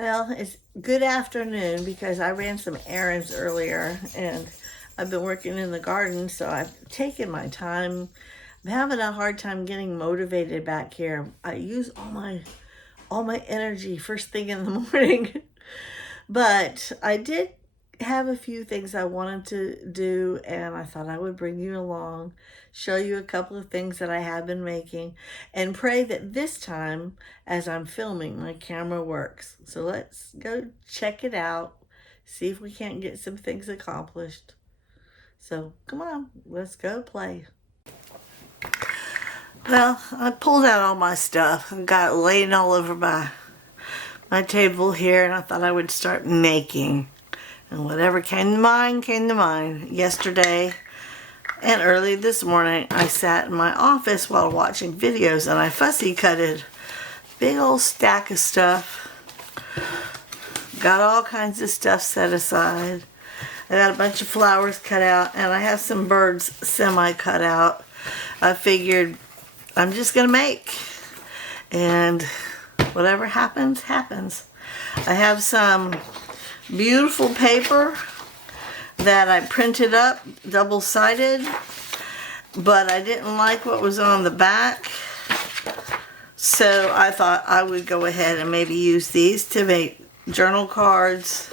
Well, it's good afternoon because I ran some errands earlier and I've been working in the garden, so I've taken my time. I'm having a hard time getting motivated back here. I use all my energy first thing in the morning. But I did have a few things I wanted to do, and I thought I would bring you along, show you a couple of things that I have been making, and pray that this time, as I'm filming, my camera works. So let's go check it out, see if we can't get some things accomplished. So come on, let's go play. Well, I pulled out all my stuff. I got it laying all over my table here, and I thought I would start making. And whatever came to mind, came to mind. Yesterday and early this morning, I sat in my office while watching videos and I fussy cutted big old stack of stuff. Got all kinds of stuff set aside. I got a bunch of flowers cut out and I have some birds semi cut out. I figured I'm just gonna make, and whatever happens, happens. I have some beautiful paper that I printed up, double-sided, but I didn't like what was on the back, so I thought I would go ahead and maybe use these to make journal cards,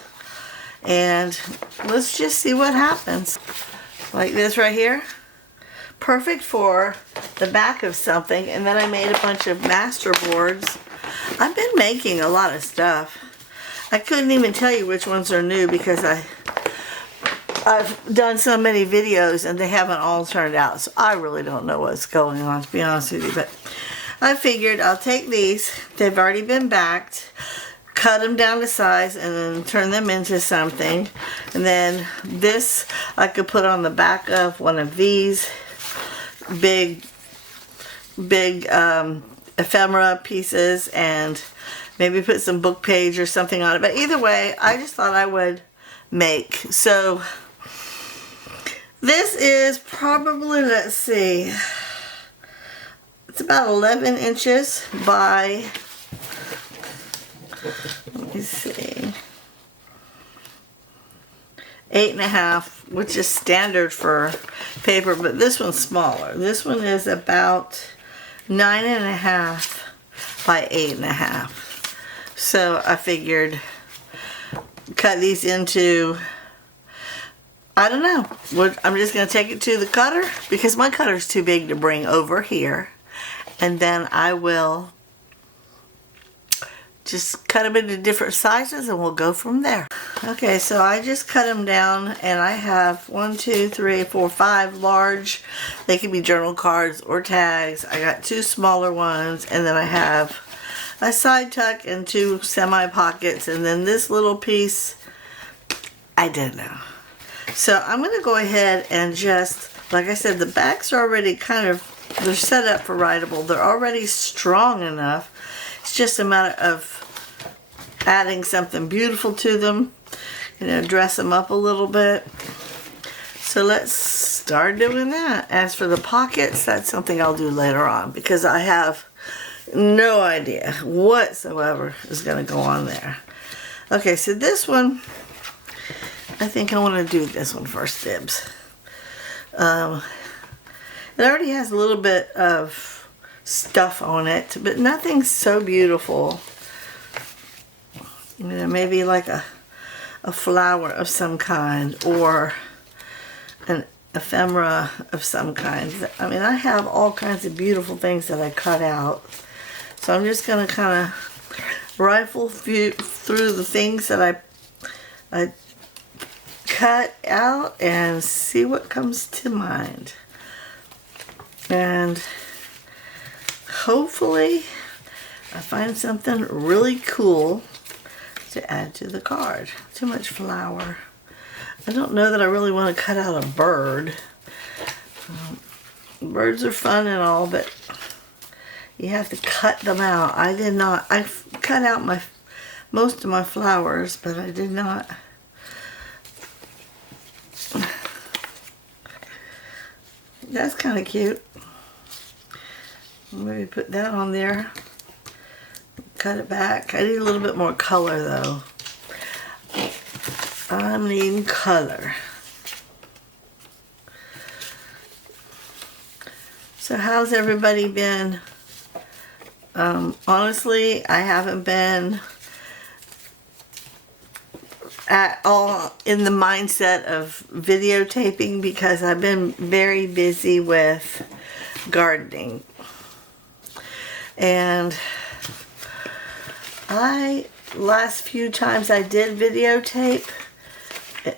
and let's just see what happens. Like this right here, perfect for the back of something. And then I made a bunch of master boards. I've been making a lot of stuff. I couldn't even tell you which ones are new because I've done so many videos and they haven't all turned out. So I really don't know what's going on, to be honest with you. But I figured I'll take these. They've already been backed. Cut them down to size and then turn them into something. And then this I could put on the back of one of these big ephemera pieces and maybe put some book page or something on it. But either way, I just thought I would make. So this is probably, let's see, it's about 11 inches by, let me see, 8.5, which is standard for paper, but this one's smaller. This one is about 9.5 by 8.5. So I figured cut these into, I don't know, I'm just going to take it to the cutter because my cutter's too big to bring over here. And then I will just cut them into different sizes and we'll go from there. Okay, so I just cut them down and I have 1, 2, 3, 4, 5 large. They can be journal cards or tags. I got 2 smaller ones, and then I have a side tuck and 2 semi pockets, and then this little piece, I don't know. So I'm going to go ahead and just, like I said, the backs are already kind of, they're set up for writable. They're already strong enough. It's just a matter of adding something beautiful to them, you know, dress them up a little bit. So let's start doing that. As for the pockets, that's something I'll do later on because I have no idea whatsoever is going to go on there. Okay, so this one, I think I want to do this one first, dibs. It already has a little bit of stuff on it, but nothing so beautiful. You know, maybe like a flower of some kind or an ephemera of some kind. I mean, I have all kinds of beautiful things that I cut out. So I'm just going to kind of rifle through the things that I cut out and see what comes to mind. And hopefully I find something really cool to add to the card. Too much flower. I don't know that I really want to cut out a bird. Birds are fun and all, but you have to cut them out. I did not. I cut out most of my flowers, but I did not. That's kind of cute. Maybe put that on there. cut it back. I need a little bit more color though. I'm needing color. So how's everybody been? Honestly, I haven't been at all in the mindset of videotaping because I've been very busy with gardening. And last few times I did videotape,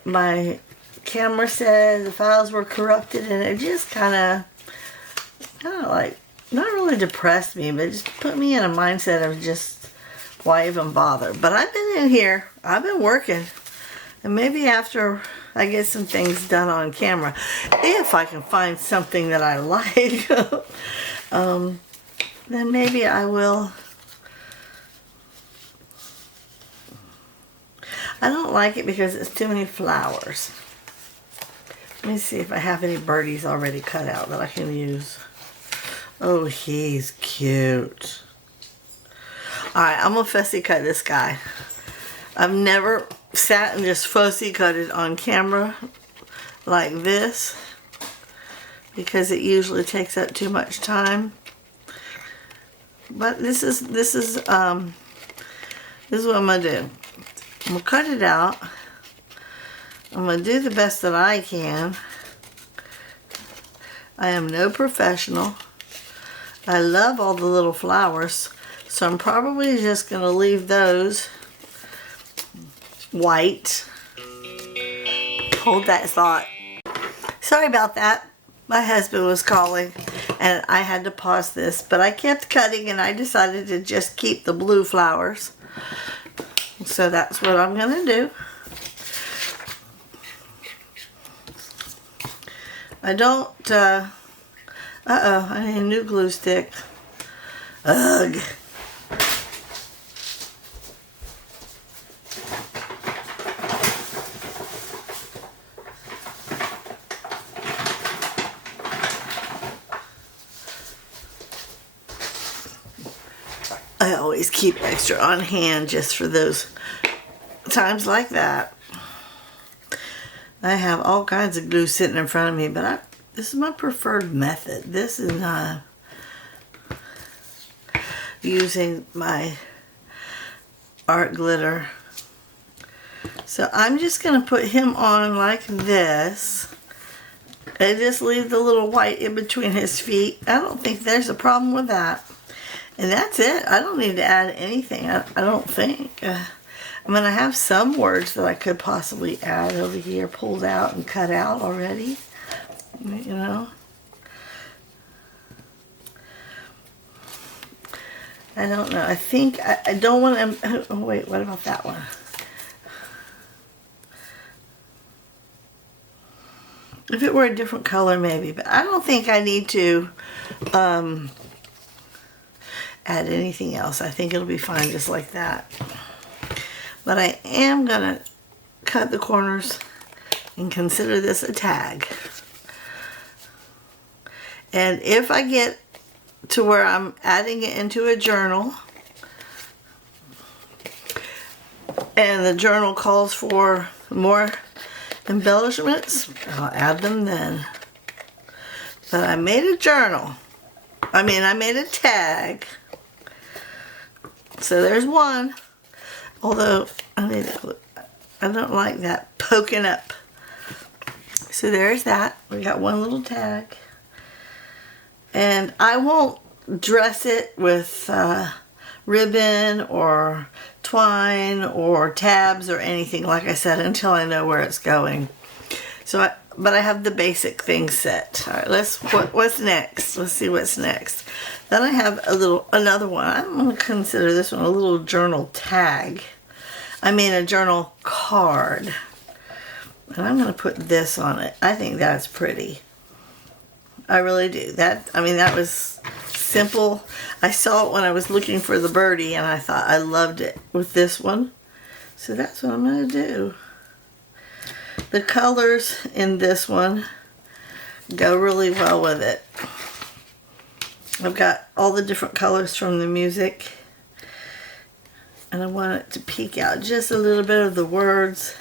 my camera said the files were corrupted, and it just kind of like, not really depressed me, but just put me in a mindset of just, why even bother? But I've been in here, I've been working, and maybe after I get some things done on camera, if I can find something that I like, then maybe I will. I don't like it because it's too many flowers. Let me see if I have any birdies already cut out that I can use. Oh, he's cute. Alright, I'm gonna fussy cut this guy. I've never sat and just fussy cut it on camera like this because it usually takes up too much time. But this is what I'm gonna do. I'm gonna cut it out. I'm gonna do the best that I can. I am no professional. I love all the little flowers, so I'm probably just gonna leave those white. Hold that thought. Sorry about that. My husband was calling and I had to pause this, but I kept cutting and I decided to just keep the blue flowers. So that's what I'm gonna do. I don't, I need a new glue stick. Ugh. I always keep extra on hand just for those times like that. I have all kinds of glue sitting in front of me, but this is my preferred method. This is not using my art glitter. So I'm just going to put him on like this. I just leave the little white in between his feet. I don't think there's a problem with that. And that's it. I don't need to add anything. I don't think. I mean, I have some words that I could possibly add over here, pulled out and cut out already. You know. I don't know. I think I don't want to. Oh, wait, what about that one? If it were a different color, maybe. But I don't think I need to add anything else. I think it'll be fine just like that. But I am going to cut the corners and consider this a tag. And if I get to where I'm adding it into a journal, and the journal calls for more embellishments, I'll add them then. But I made a journal. I made a tag. So there's one. Although I don't like that poking up. So there's that. We got one little tag. And I won't dress it with ribbon or twine or tabs or anything, like I said, until I know where it's going. So but I have the basic things set. All right, what's next? Let's see what's next. Then I have another one. I'm going to consider this one a little journal tag. A journal card. And I'm going to put this on it. I think that's pretty. I really do. That was simple. I saw it when I was looking for the birdie and I thought I loved it with this one. So that's what I'm going to do. The colors in this one go really well with it. I've got all the different colors from the music. And I want it to peek out just a little bit of the words.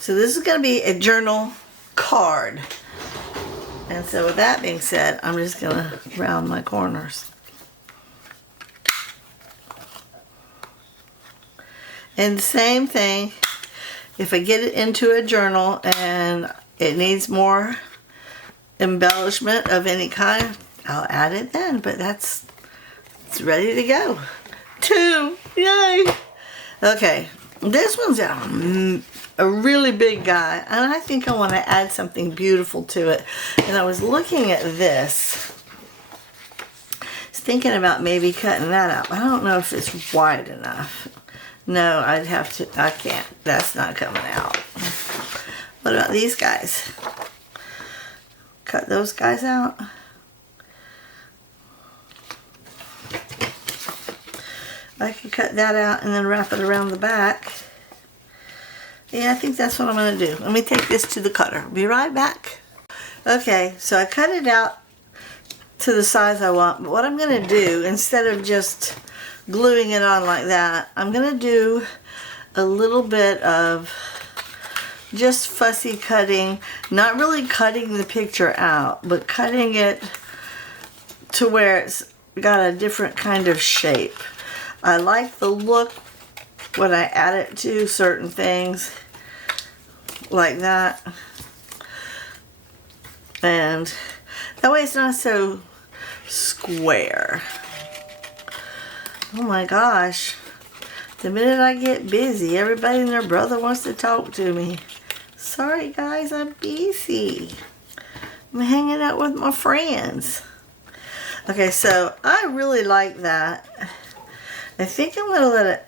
So this is going to be a journal card. And so with that being said, I'm just going to round my corners. And the same thing, if I get it into a journal and it needs more embellishment of any kind, I'll add it then. But it's ready to go. 2, yay! Okay, this one's a really big guy, and I think I want to add something beautiful to it. And I was looking at this, thinking about maybe cutting that out. I don't know if it's wide enough. No, I'd have to, I can't. That's not coming out. What about these guys? Cut those guys out. I could cut that out and then wrap it around the back. Yeah, I think that's what I'm going to do. Let me take this to the cutter. Be right back. Okay, so I cut it out to the size I want. But what I'm going to do, instead of just gluing it on like that, I'm going to do a little bit of just fussy cutting. Not really cutting the picture out, but cutting it to where it's got a different kind of shape. I like the look when I add it to certain things like that. And that way it's not so square. Oh my gosh. The minute I get busy, everybody and their brother wants to talk to me. Sorry guys, I'm busy. I'm hanging out with my friends. Okay, so I really like that. I think I'm going to let it...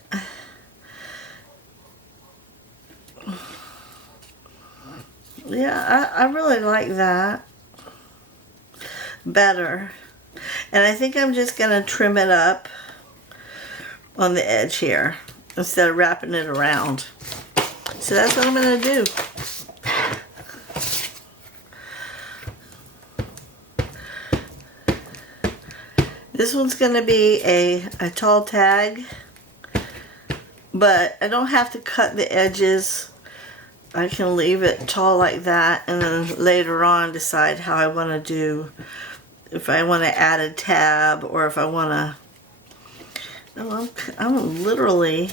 Yeah, I really like that better. And I think I'm just going to trim it up on the edge here instead of wrapping it around. So that's what I'm going to do. This one's going to be a tall tag, but I don't have to cut the edges. I can leave it tall like that and then later on decide how I want to do, if I want to add a tab or if I want to... Oh, I'm literally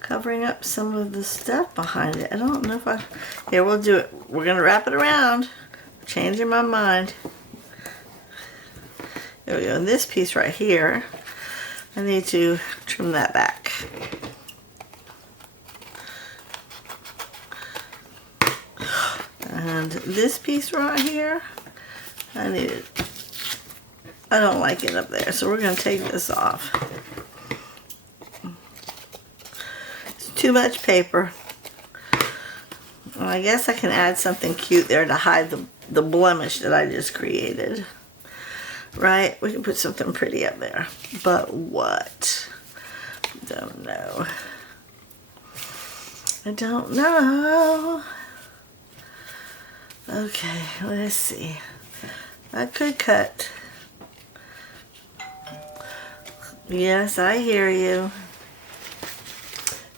covering up some of the stuff behind it. I don't know if I... Here, we'll do it. We're going to wrap it around. Changing my mind. There we go. And this piece right here, I need to trim that back. And this piece right here, I don't like it up there, so we're going to take this off. It's too much paper. Well, I guess I can add something cute there to hide the blemish that I just created. Right? We can put something pretty up there. But what? Don't know. I don't know. Okay, let's see. I could cut. Yes, I hear you.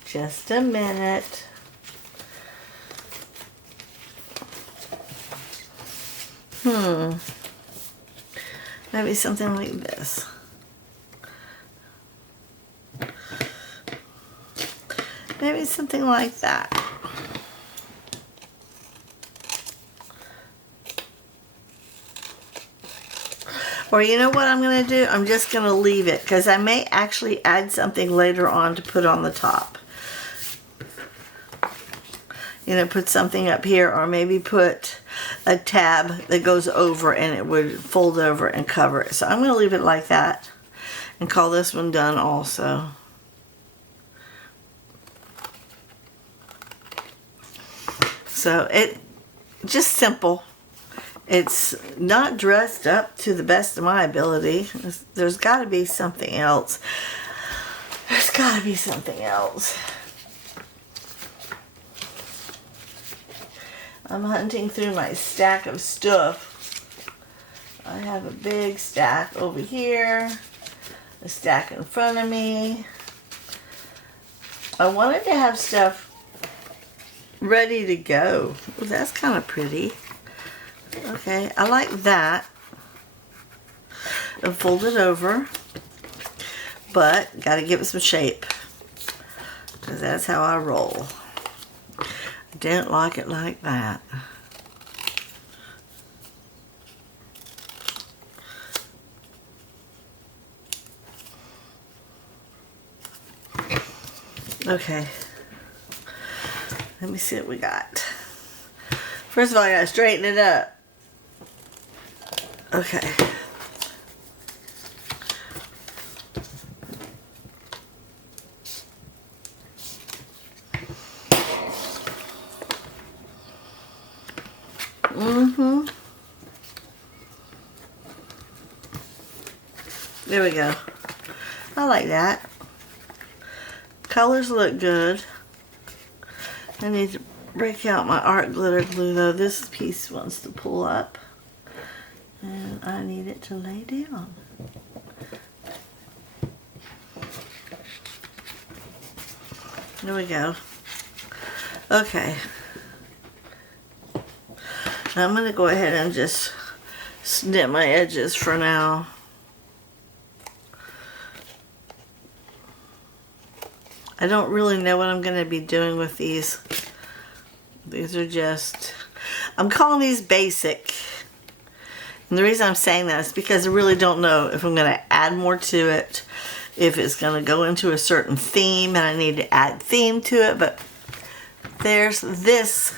Just a minute. Maybe something like this. Maybe something like that. Or you know what I'm going to do? I'm just going to leave it because I may actually add something later on to put on the top. You know, put something up here or maybe put a tab that goes over and it would fold over and cover it. So I'm going to leave it like that and call this one done also. So it just simple. It's not dressed up to the best of my ability. There's got to be something else. There's got to be something else. I'm hunting through my stack of stuff. I have a big stack over here, a stack in front of me, I wanted to have stuff ready to go. Ooh, that's kind of pretty. Okay, I like that. And fold it over, but gotta give it some shape, because that's how I roll. I don't like it like that. Okay, let me see what we got. First of all, I gotta straighten it up. Okay. There we go. I like that. Colors look good. I need to break out my art glitter glue though. This piece wants to pull up. And I need it to lay down. There we go. Okay. I'm going to go ahead and just snip my edges for now. I don't really know what I'm going to be doing with these. These are just, I'm calling these basic. And the reason I'm saying that is because I really don't know if I'm going to add more to it, if it's going to go into a certain theme and I need to add theme to it, but there's this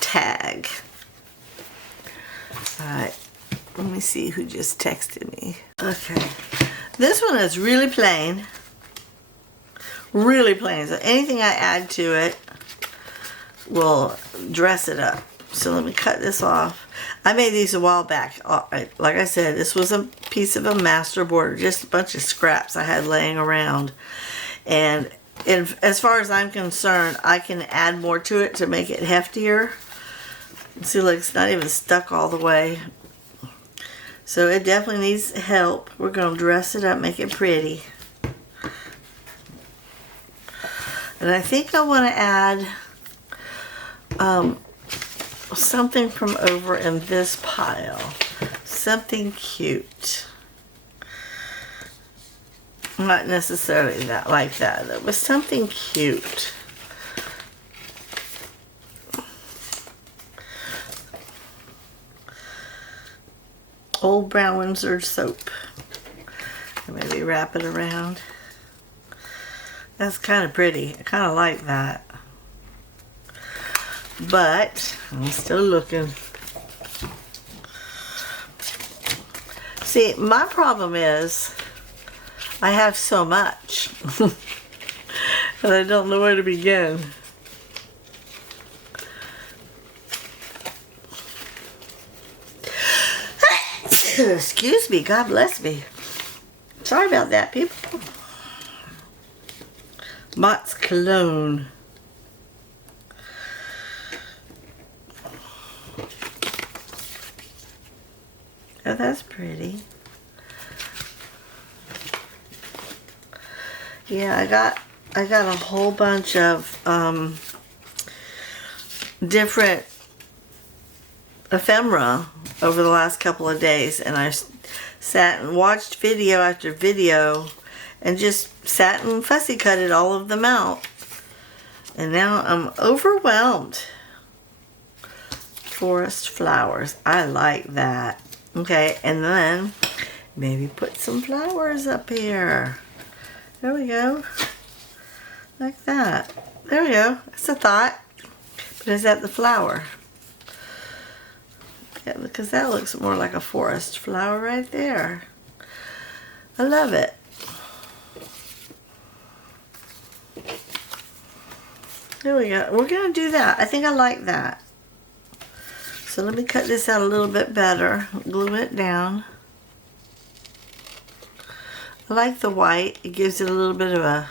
tag. Alright, let me see who just texted me. Okay, this one is really plain. Really plain, so anything I add to it will dress it up. So let me cut this off. I made these a while back. Like I said, this was a piece of a master border, just a bunch of scraps I had laying around. And as far as I'm concerned, I can add more to it to make it heftier. See, like it's not even stuck all the way. So it definitely needs help. We're going to dress it up, make it pretty. And I think I want to add something from over in this pile. Something cute. Not necessarily that like that. It was something cute. Old Brown Windsor soap. Maybe wrap it around. That's kind of pretty. I kind of like that. But I'm still looking. See, my problem is I have so much and I don't know where to begin. Excuse me, God bless me. Sorry about that, people. Mott's cologne. Oh, that's pretty. Yeah, I got a whole bunch of different ephemera over the last couple of days, and I sat and watched video after video and just sat and fussy cutted all of them out. And now I'm overwhelmed. Forest flowers. I like that. Okay, and then maybe put some flowers up here. There we go. Like that. There we go. That's a thought. But is that the flower? Yeah, because that looks more like a forest flower right there. I love it. There we go. We're going to do that. I think I like that. So let me cut this out a little bit better. Glue it down. I like the white. It gives it a little bit of a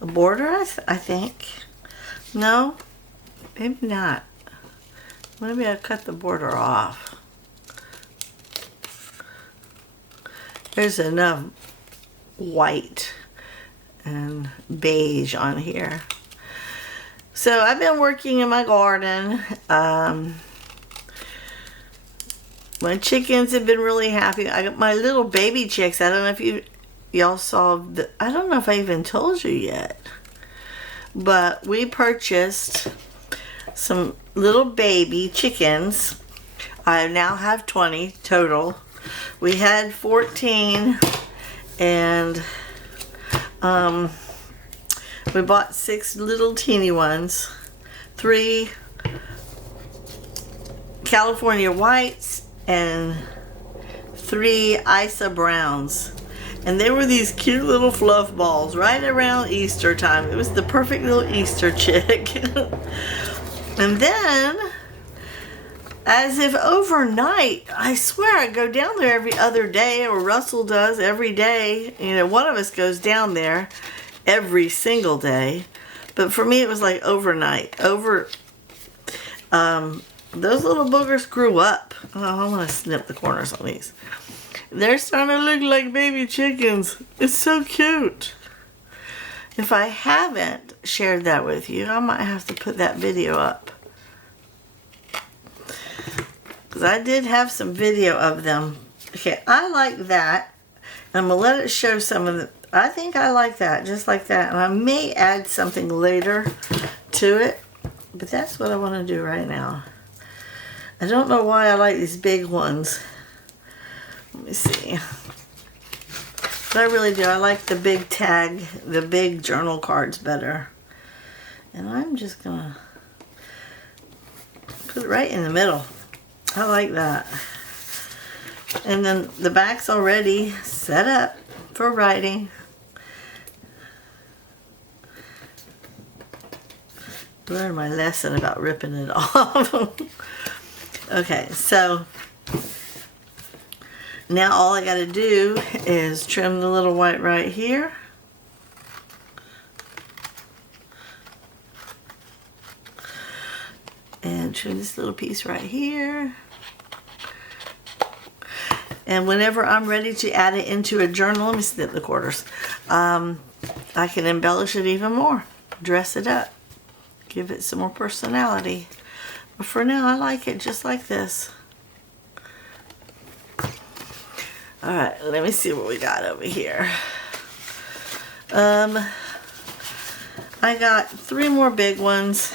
border, I think. No? Maybe not. Maybe I'll cut the border off. There's enough white and beige on here. So I've been working in my garden. My chickens have been really happy. I got my little baby chicks. I don't know if y'all saw I don't know if I even told you yet, but we purchased some little baby chickens. I now have 20 total. We had 14, and we bought 6 little teeny ones, 3 California whites, and 3 Isa browns. And they were these cute little fluff balls right around Easter time. It was the perfect little Easter chick. And then, as if overnight, I swear I go down there every other day, or Russell does every day. You know, one of us goes down there every single day. But for me, it was like overnight. Those little boogers grew up. Oh, I want to snip the corners on these. They're starting to look like baby chickens. It's so cute. If I haven't shared that with you, I might have to put that video up. Because I did have some video of them. Okay, I like that. I'm going to let it show some of the... I think I like that, just like that. And I may add something later to it. But that's what I want to do right now. I don't know why I like these big ones. Let me see. But I really do. I like the big tag, the big journal cards better. And I'm just going to put it right in the middle. I like that. And then the back's already set up for writing. Learned my lesson about ripping it off. Okay, so now all I got to do is trim the little white right here. And trim this little piece right here. And whenever I'm ready to add it into a journal, let me snip the quarters, I can embellish it even more, dress it up, give it some more personality. But for now, I like it just like this. Alright, let me see what we got over here. I got 3 more big ones.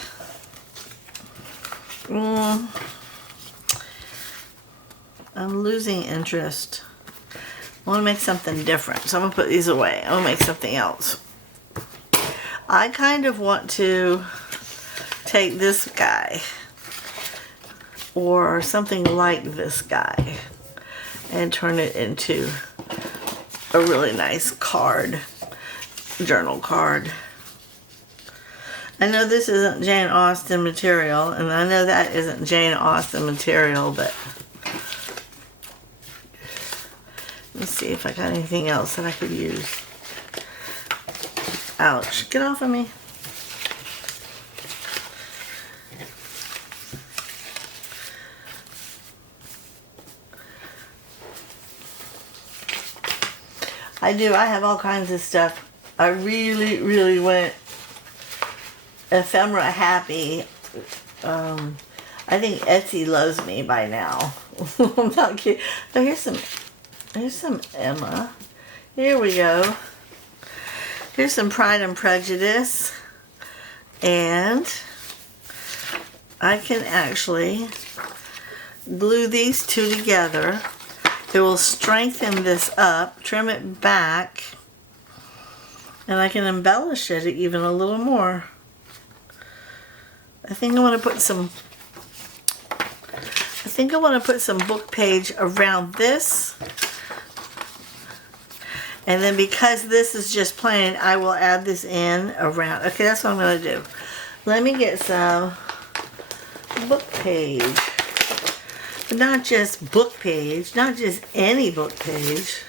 I'm losing interest. I want to make something different, so I'm going to put these away. I'm going to make something else. I kind of want to take this guy, or something like this guy, and turn it into a really nice card, journal card. I know this isn't Jane Austen material, and I know that isn't Jane Austen material, but let's see if I got anything else that I could use. Ouch, get off of me. I do. I have all kinds of stuff. I really, really went ephemera happy. I think Etsy loves me by now. I'm not kidding. Oh, here's some Emma. Here we go. Here's some Pride and Prejudice. And I can actually glue these two together. It will strengthen this up, trim it back, and I can embellish it even a little more. I think I want to put some book page around this. And then because this is just plain, I will add this in around. Okay, that's what I'm going to do. Let me get some book page. But not just book page, not just any book page.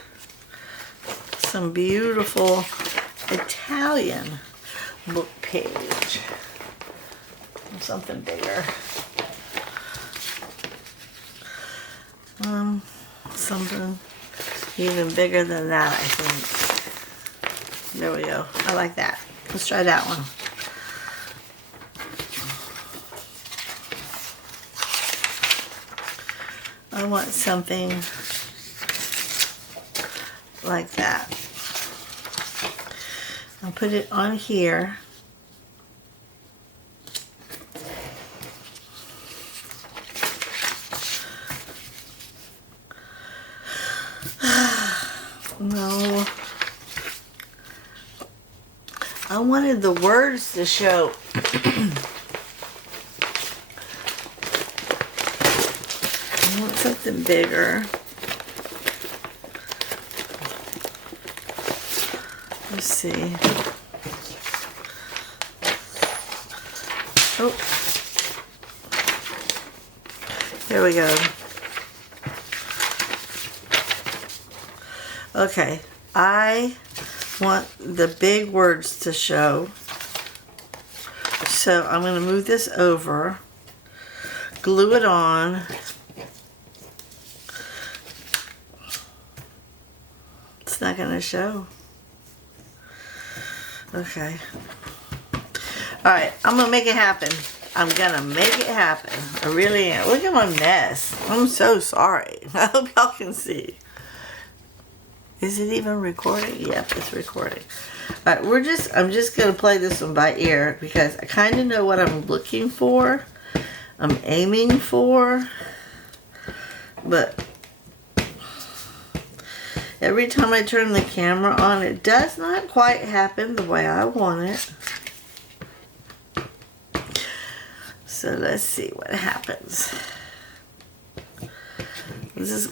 Some beautiful Italian book page. Something bigger. Something even bigger than that, I think. There we go. I like that. Let's try that one. I want something like that. I'll put it on here. No. I wanted the words to show. I want something bigger. Let's see. Oh. There we go. Okay, I want the big words to show. So I'm going to move this over, glue it on. It's not going to show. Okay. Alright, I'm going to make it happen. I'm going to make it happen. I really am. Look at my mess. I'm so sorry. I hope y'all can see. Is it even recording? Yep, it's recording. Alright, I'm just going to play this one by ear because I kind of know what I'm looking for. I'm aiming for. But every time I turn the camera on, it does not quite happen the way I want it. So let's see what happens.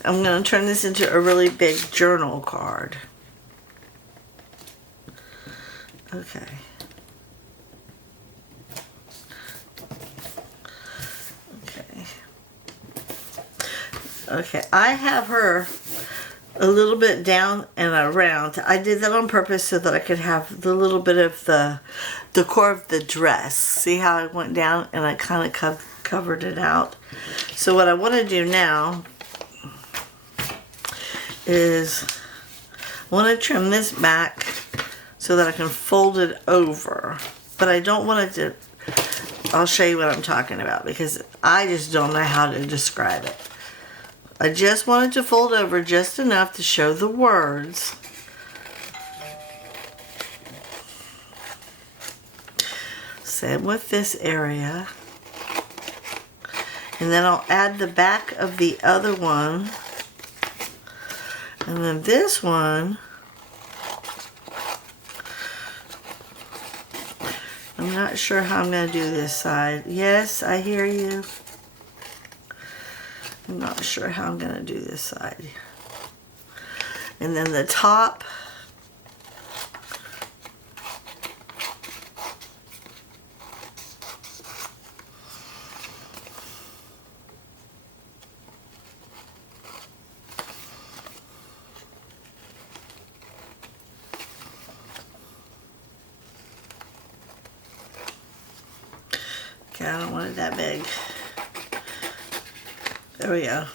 I'm going to turn this into a really big journal card. Okay. Okay, I have her a little bit down and around. I did that on purpose so that I could have the little bit of the decor of the dress. See how I went down and I kind of covered it out? So what I want to do now is I want to trim this back so that I can fold it over. But I don't want it to, I'll show you what I'm talking about because I just don't know how to describe it. I just wanted to fold over just enough to show the words. Same with this area. And then I'll add the back of the other one. And then this one, I'm not sure how I'm going to do this side. Yes, I hear you. I'm not sure how I'm going to do this side. And then the top. Okay, I don't want it that big. There we go.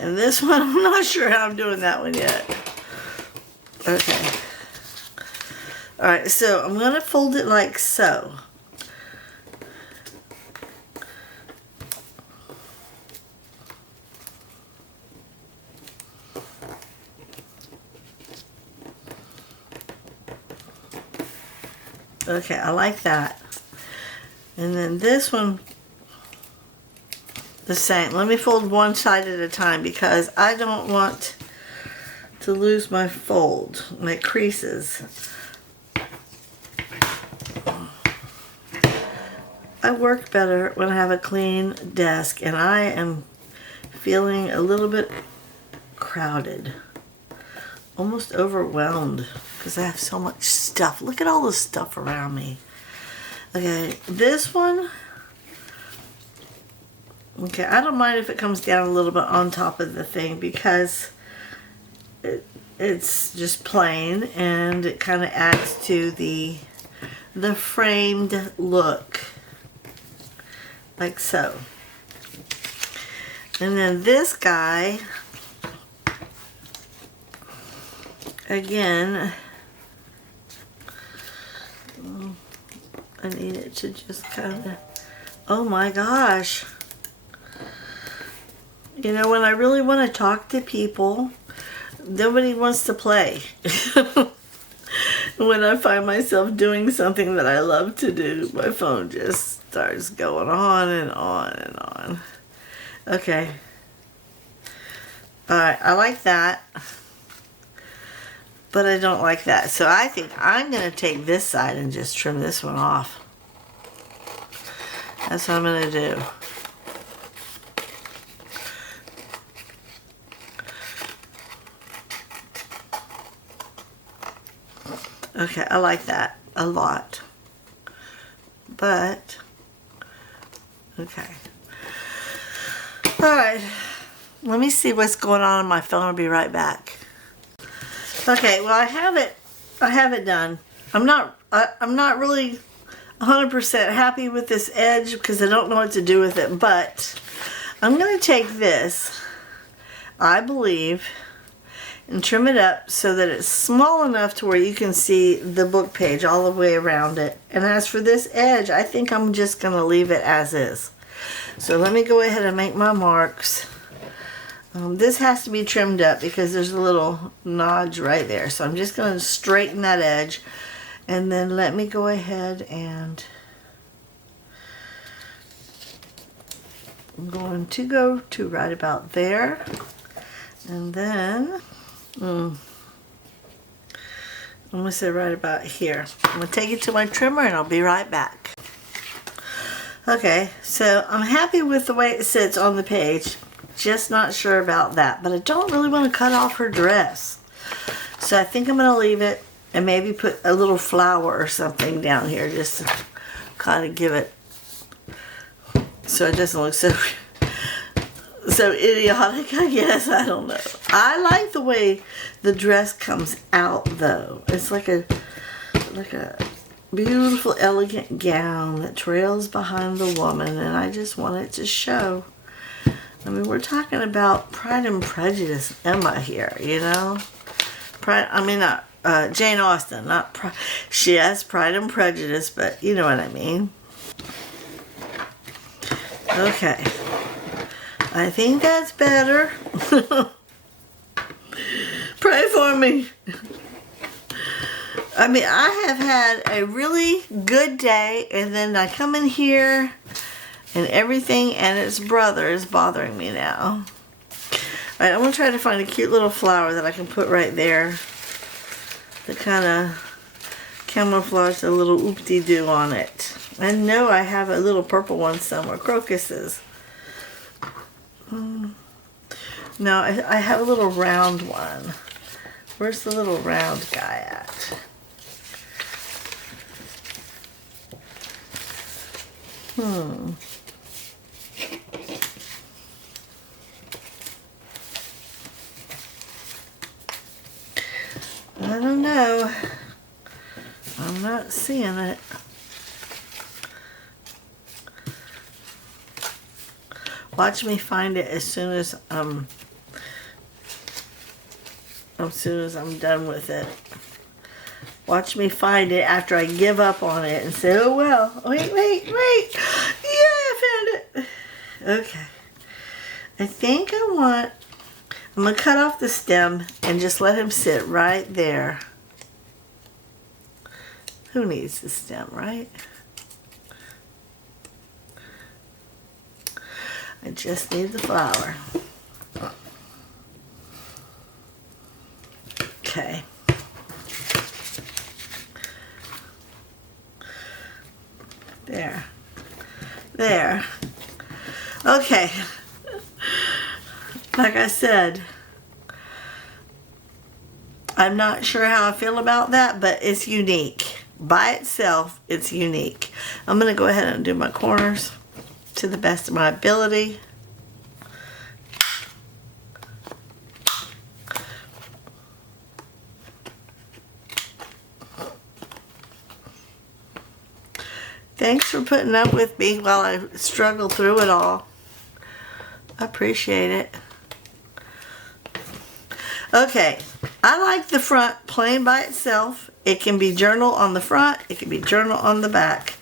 And this one, I'm not sure how I'm doing that one yet. Okay. Alright, so I'm going to fold it like so. Okay, I like that. And then this one, the same. Let me fold one side at a time because I don't want to lose my fold, my creases. I work better when I have a clean desk, and I am feeling a little bit crowded, almost overwhelmed because I have so much stuff. Look at all the stuff around me. Okay, this one, okay, I don't mind if it comes down a little bit on top of the thing because it's just plain and it kind of adds to the framed look, like so. And then this guy, I need it to just kind of, oh my gosh. You know, when I really want to talk to people, nobody wants to play. When I find myself doing something that I love to do, my phone just starts going on and on and on. Okay. Alright, I like that. But I don't like that. So I think I'm going to take this side and just trim this one off. That's what I'm going to do. Okay, I like that a lot. But, okay. Alright, let me see what's going on my phone. I'll be right back. Okay, well I have it done. I'm not really 100% happy with this edge because I don't know what to do with it, but I'm going to take this, I believe, and trim it up so that it's small enough to where you can see the book page all the way around it. And as for this edge, I think I'm just going to leave it as is. So let me go ahead and make my marks. This has to be trimmed up because there's a little notch right there. So I'm just going to straighten that edge. And then let me go ahead and I'm going to go to right about there. And then I'm going to say right about here. I'm going to take it to my trimmer and I'll be right back. Okay, so I'm happy with the way it sits on the page. Just not sure about that. But I don't really want to cut off her dress. So I think I'm going to leave it and maybe put a little flower or something down here just to kind of give it so it doesn't look so idiotic, I guess. I don't know. I like the way the dress comes out though. It's like a beautiful, elegant gown that trails behind the woman, and I just want it to show. I mean, we're talking about Pride and Prejudice Emma here, you know? Jane Austen, not she has Pride and Prejudice, but you know what I mean. Okay. I think that's better. Pray for me. I mean, I have had a really good day, and then I come in here, and everything and its brother is bothering me now. Alright, I'm going to try to find a cute little flower that I can put right there to kind of camouflage the little oop-de-doo on it. I know I have a little purple one somewhere, crocuses. No, I have a little round one. Where's the little round guy at? I don't know. I'm not seeing it. Watch me find it as soon as I'm done with it. Watch me find it after I give up on it and say, oh well. Wait. Yeah, I found it. Okay. I think I'm going to cut off the stem and just let him sit right there. Who needs the stem, right? I just need the flower. Okay. There. Okay. Like I said, I'm not sure how I feel about that, but it's unique. By itself, it's unique. I'm going to go ahead and do my corners to the best of my ability. Thanks for putting up with me while I struggle through it all. I appreciate it. Okay, I like the front plain by itself. It can be journal on the front, it can be journal on the back.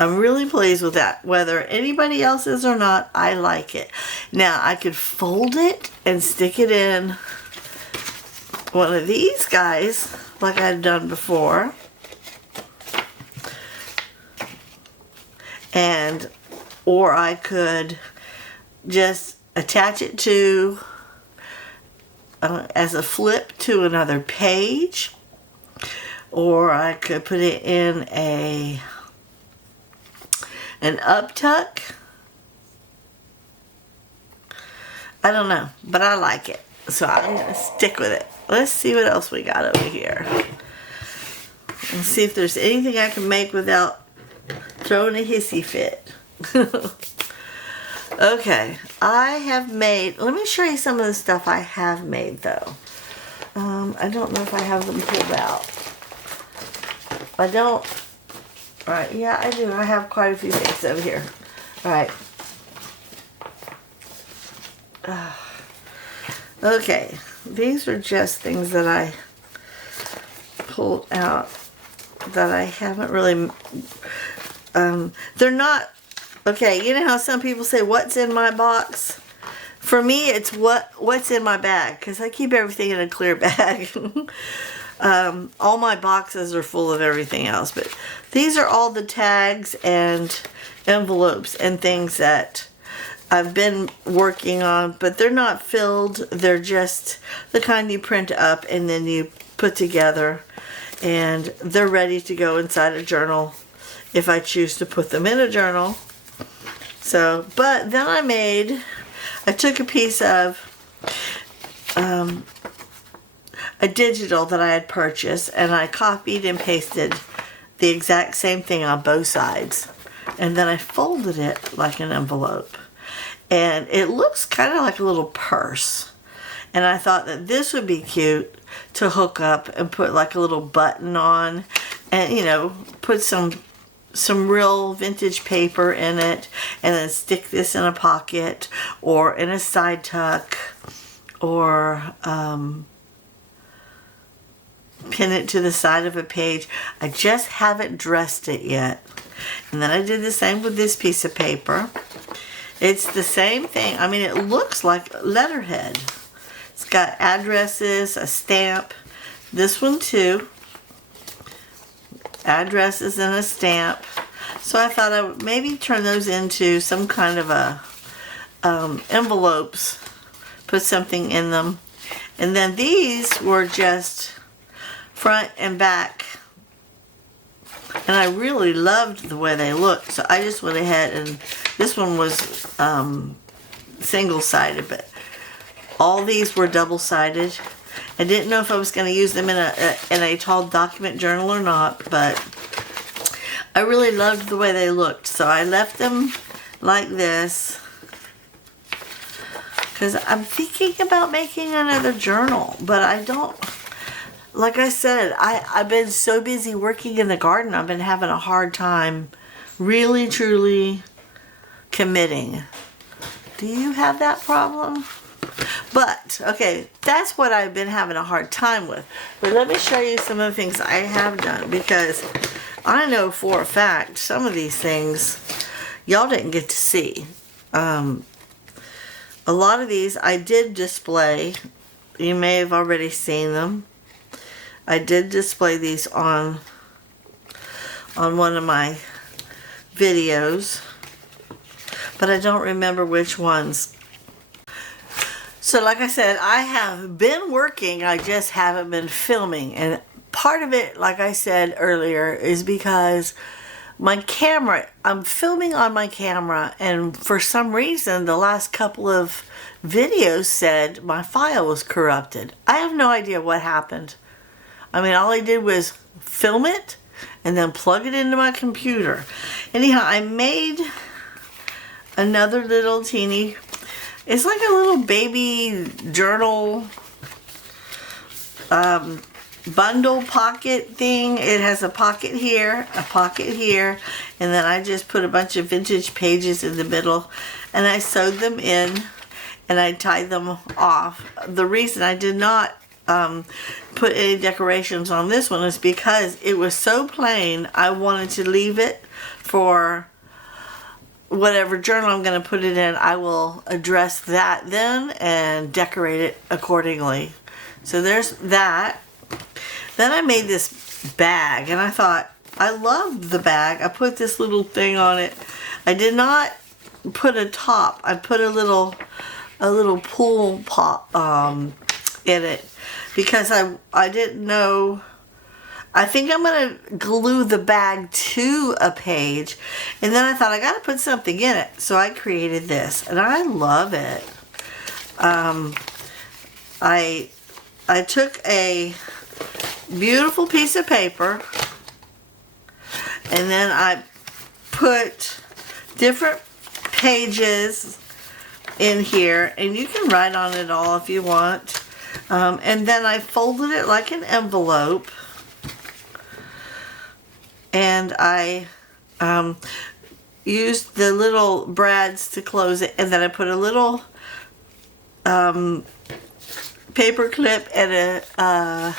I'm really pleased with that. Whether anybody else is or not, I like it. Now, I could fold it and stick it in one of these guys, like I've done before. Or I could just attach it to, as a flip to another page. Or I could put it in an up tuck. I don't know, but I like it. So I'm going to stick with it. Let's see what else we got over here. And see if there's anything I can make without throwing a hissy fit. Okay, I have made, let me show you some of the stuff I have made though. I don't know if I have them pulled out. I don't. Alright, yeah, I do. I have quite a few things over here. Alright. Okay, these are just things that I pulled out that I haven't really, they're not, okay, you know how some people say, what's in my box? For me, it's what's in my bag, because I keep everything in a clear bag. All my boxes are full of everything else, but these are all the tags and envelopes and things that I've been working on, but they're not filled. They're just the kind you print up and then you put together, and they're ready to go inside a journal if I choose to put them in a journal. So, but then I took a piece of a digital that I had purchased, and I copied and pasted the exact same thing on both sides, and then I folded it like an envelope, and it looks kind of like a little purse. And I thought that this would be cute to hook up and put like a little button on, and you know, put some real vintage paper in it, and then stick this in a pocket or in a side tuck, or pin it to the side of a page. I just haven't dressed it yet. And then I did the same with this piece of paper. It's the same thing. I mean, it looks like letterhead. It's got addresses, a stamp. This one too. Addresses and a stamp. So I thought I would maybe turn those into some kind of a envelopes. Put something in them. And then these were just front and back, and I really loved the way they looked, so I just went ahead, and this one was single-sided, but all these were double-sided. I didn't know if I was going to use them in a tall document journal or not, but I really loved the way they looked, so I left them like this, because I'm thinking about making another journal, but I don't. Like I said, I've been so busy working in the garden, I've been having a hard time really, truly committing. Do you have that problem? But, okay, that's what I've been having a hard time with. But let me show you some of the things I have done, because I know for a fact some of these things y'all didn't get to see. A lot of these I did display. You may have already seen them. I did display these on one of my videos, but I don't remember which ones. So like I said, I have been working, I just haven't been filming, and part of it, like I said earlier, is because my camera, I'm filming on my camera, and for some reason the last couple of videos said my file was corrupted. I have no idea what happened. I mean, all I did was film it and then plug it into my computer. Anyhow, I made another little teeny, it's like a little baby journal bundle pocket thing. It has a pocket here, and then I just put a bunch of vintage pages in the middle, and I sewed them in, and I tied them off. The reason I did not put any decorations on this one is because it was so plain. I wanted to leave it for whatever journal I'm going to put it in. I will address that then and decorate it accordingly. So there's that. Then I made this bag, and I thought, I loved the bag. I put this little thing on it. I did not put a top. I put a little pool pop in it because I didn't know. I think I'm going to glue the bag to a page, and then I thought I got to put something in it. So I created this, and I love it. I took a beautiful piece of paper, and then I put different pages in here, and you can write on it all if you want. And then I folded it like an envelope, and I used the little brads to close it, and then I put a little paper clip and a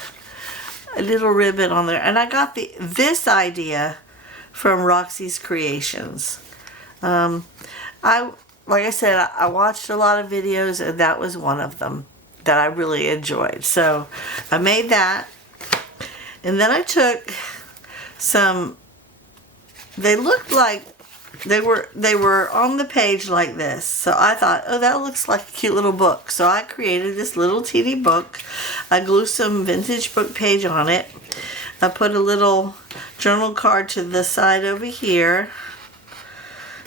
little ribbon on there. And I got this idea from Roxy's Creations. Like I said, I watched a lot of videos, and that was one of them that I really enjoyed. So I made that, and then I took some, they looked like they were on the page like this. So I thought, oh, that looks like a cute little book. So I created this little teeny book. I glued some vintage book page on it. I put a little journal card to the side over here.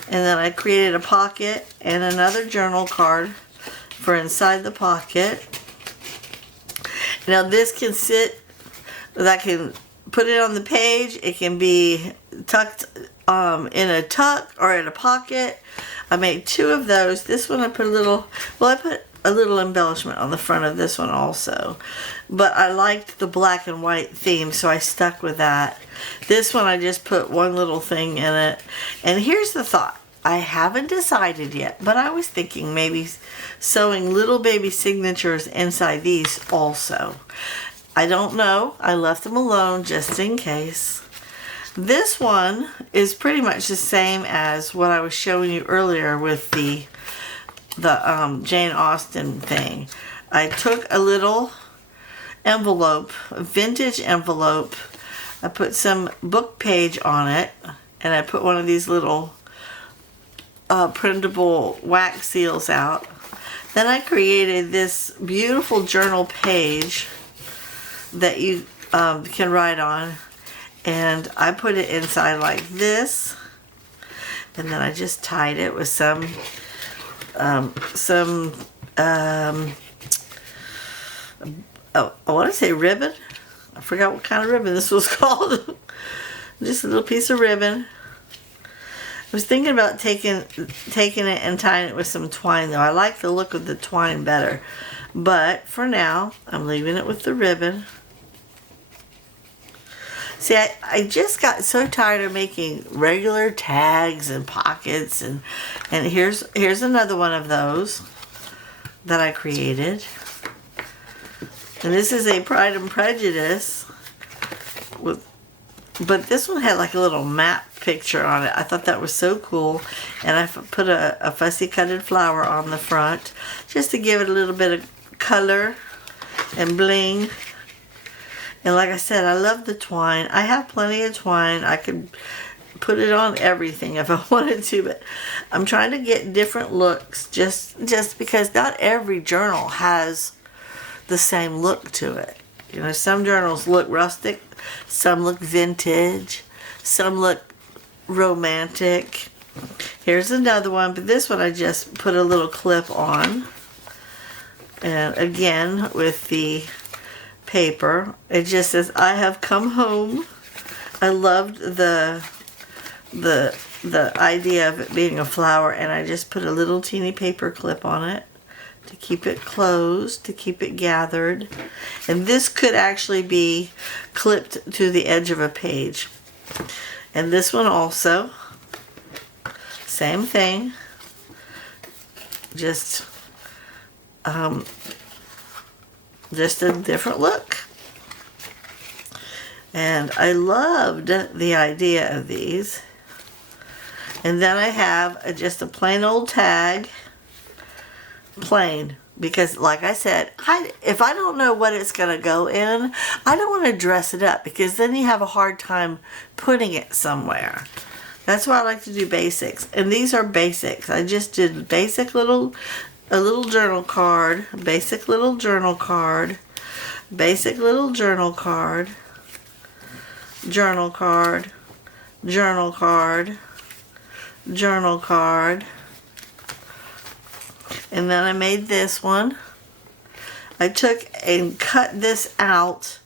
And then I created a pocket and another journal card for inside the pocket. Now this can sit, I can put it on the page. It can be tucked in a tuck or in a pocket. I made two of those. This one I put a little, well, I put a little embellishment on the front of this one also. But I liked the black and white theme, so I stuck with that. This one I just put one little thing in it. And here's the thought. I haven't decided yet, but I was thinking maybe sewing little baby signatures inside these also. I don't know. I left them alone just in case. This one is pretty much the same as what I was showing you earlier with the Jane Austen thing. I took a little envelope, a vintage envelope. I put some book page on it, and I put one of these little printable wax seals out. Then I created this beautiful journal page that you can write on, and I put it inside like this, and then I just tied it with some I want to say ribbon. I forgot what kind of ribbon this was called. Just a little piece of ribbon. I was thinking about taking it and tying it with some twine, though. I like the look of the twine better. But for now, I'm leaving it with the ribbon. See, I just got so tired of making regular tags and pockets, and here's another one of those that I created. And this is a Pride and Prejudice but this one had like a little map picture on it. I thought that was so cool. And I put a fussy cutted flower on the front just to give it a little bit of color and bling. And like I said, I love the twine. I have plenty of twine. I could put it on everything if I wanted to, but I'm trying to get different looks just because not every journal has the same look to it. You know, some journals look rustic, some look vintage, some look romantic. Here's another one, but this one I just put a little clip on. And again, with the paper, it just says, I have come home. I loved the idea of it being a flower, and I just put a little teeny paper clip on it to keep it closed, to keep it gathered. And this could actually be clipped to the edge of a page. And this one also, same thing. Just a different look. And I loved the idea of these. And then I have just a plain old tag. Plain. Because like I said, if I don't know what it's going to go in, I don't want to dress it up. Because then you have a hard time putting it somewhere. That's why I like to do basics. And these are basics. I just did a little journal card. Basic little journal card. Basic little journal card. Journal card. Journal card. Journal card. And then I made this one. I took and cut this out,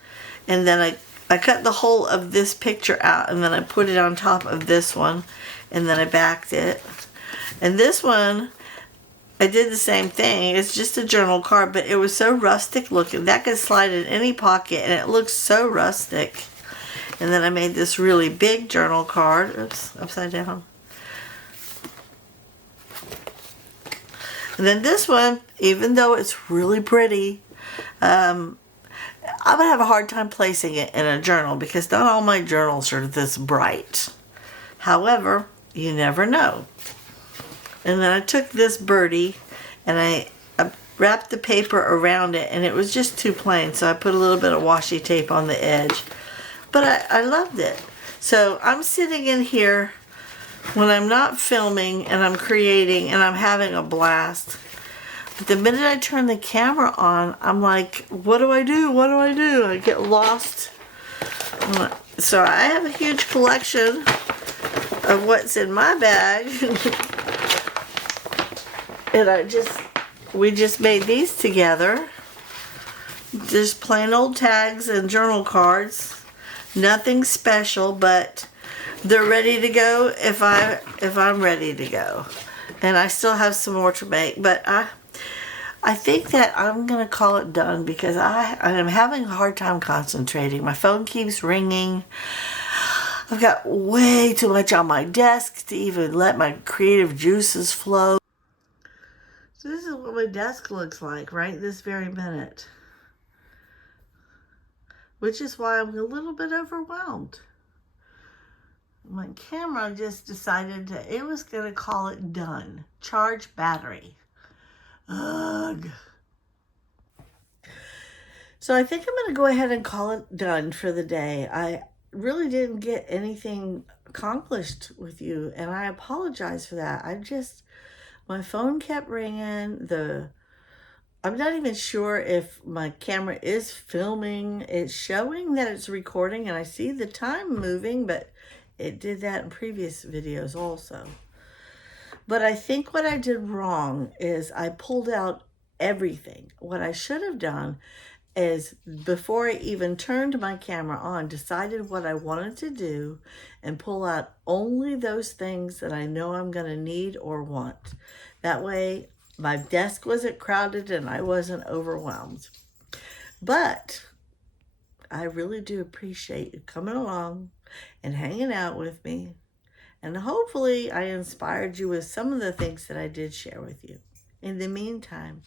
and then I cut the whole of this picture out, and then I put it on top of this one, and then I backed it. And this one, I did the same thing. It's just a journal card, but it was so rustic looking. That could slide in any pocket, and it looks so rustic. And then I made this really big journal card. Oops, upside down. And then this one, even though it's really pretty, I'm going to have a hard time placing it in a journal because not all my journals are this bright. However, you never know. And then I took this birdie and I wrapped the paper around it, and it was just too plain, so I put a little bit of washi tape on the edge. But I loved it. So I'm sitting in here when I'm not filming and I'm creating and I'm having a blast. But the minute I turn the camera on, I'm like, what do I do? What do I do? I get lost. So I have a huge collection of what's in my bag. And we just made these together. Just plain old tags and journal cards. Nothing special, but they're ready to go if I'm ready to go. And I still have some more to make, but I think that I'm gonna call it done because I am having a hard time concentrating. My phone keeps ringing. I've got way too much on my desk to even let my creative juices flow. So this is what my desk looks like right this very minute. Which is why I'm a little bit overwhelmed. My camera just decided it was going to call it done. Charge battery. Ugh. So I think I'm going to go ahead and call it done for the day. I really didn't get anything accomplished with you, and I apologize for that. My phone kept ringing. I'm not even sure if my camera is filming. It's showing that it's recording, and I see the time moving, but it did that in previous videos also. But I think what I did wrong is I pulled out everything. What I should have done is, before I even turned my camera on, decided what I wanted to do and pull out only those things that I know I'm going to need or want. That way, my desk wasn't crowded and I wasn't overwhelmed. But I really do appreciate you coming along and hanging out with me. And hopefully I inspired you with some of the things that I did share with you. In the meantime,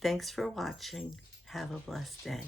thanks for watching. Have a blessed day.